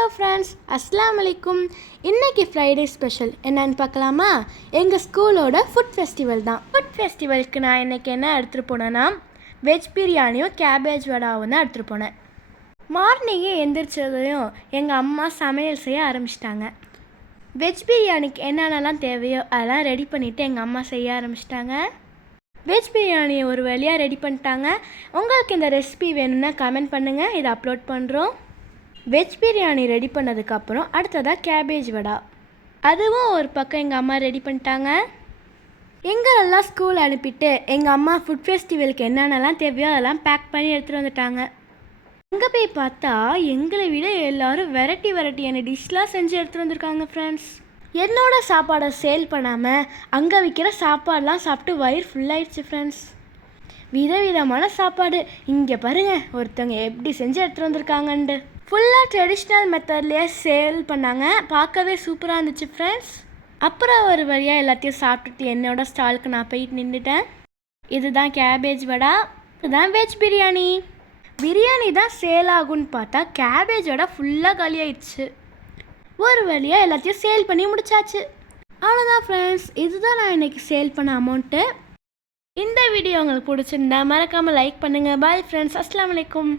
Hello friends, அஸ்ஸலாமு அலைக்கும். இன்றைக்கி ஃப்ரைடே ஸ்பெஷல் என்னன்னு பார்க்கலாமா? எங்கள் ஸ்கூலோட ஃபுட் ஃபெஸ்டிவல் தான். ஃபுட் ஃபெஸ்டிவலுக்கு நான் இன்றைக்கி என்ன எடுத்துகிட்டு போனேன்னா, வெஜ் பிரியாணியும் கேபேஜ் வடாவும் தான் எடுத்துகிட்டு போனேன். மார்னிங்கே எந்திரிச்சதையும் எங்கள் அம்மா சமையல் செய்ய ஆரம்பிச்சிட்டாங்க. வெஜ் பிரியாணிக்கு என்னென்னலாம் தேவையோ அதெல்லாம் ரெடி பண்ணிவிட்டு எங்கள் அம்மா செய்ய ஆரம்பிச்சிட்டாங்க. வெஜ் பிரியாணியை ஒரு வழியாக ரெடி பண்ணிட்டாங்க. உங்களுக்கு இந்த ரெசிபி வேணும்னா கமெண்ட் பண்ணுங்கள், இதை அப்லோட் பண்ணுறோம். வெஜ் பிரியாணி ரெடி பண்ணதுக்கப்புறம் அடுத்ததாக கேபேஜ் வடா, அதுவும் ஒரு பக்கம் எங்கள் அம்மா ரெடி பண்ணிட்டாங்க. எங்களெல்லாம் ஸ்கூல் அனுப்பிட்டு எங்கள் அம்மா ஃபுட் ஃபெஸ்டிவலுக்கு என்னென்னலாம் தேவையோ அதெல்லாம் பேக் பண்ணி எடுத்துகிட்டு வந்துட்டாங்க. அங்கே போய் பார்த்தா எங்களை விட எல்லோரும் வெரைட்டியான டிஷ்லாம் செஞ்சு எடுத்துகிட்டு வந்திருக்காங்க. ஃப்ரெண்ட்ஸ், என்னோட சாப்பாடை சேல் பண்ணாமல் அங்கே விற்கிற சாப்பாடெலாம் சாப்பிட்டு வயிறு ஃபுல்லாகிடுச்சு. ஃப்ரெண்ட்ஸ், விதவிதமான சாப்பாடு. இங்கே பாருங்கள் ஒருத்தவங்க எப்படி செஞ்சு எடுத்துகிட்டு வந்திருக்காங்கன்ட்டு. ஃபுல்லாக ட்ரெடிஷ்னல் மெத்தட்லேயே சேல் பண்ணாங்க. பார்க்கவே சூப்பராக இருந்துச்சு. ஃப்ரெண்ட்ஸ், அப்புறம் ஒரு வழியாக எல்லாத்தையும் சாப்பிட்டுட்டு என்னோடய ஸ்டாலுக்கு நான் போயிட்டு நின்றுட்டேன். இதுதான் கேபேஜ் வடா, இதுதான் வெஜ் பிரியாணி. பிரியாணி தான் சேல் ஆகும்னு பார்த்தா கேபேஜ் வடா ஃபுல்லாக காலி ஆயிடுச்சு. ஒரு வழியாக எல்லாத்தையும் சேல் பண்ணி முடிச்சாச்சு. அவ்வளோதான் ஃப்ரெண்ட்ஸ், இதுதான் நான் இன்றைக்கி சேல் பண்ண அமௌண்ட்டு. இந்த வீடியோ உங்களுக்கு பிடிச்சிருந்தா மறக்காமல் லைக் பண்ணுங்கள். பாய் ஃப்ரெண்ட்ஸ், அஸ்ஸலாமு அலைக்கும்.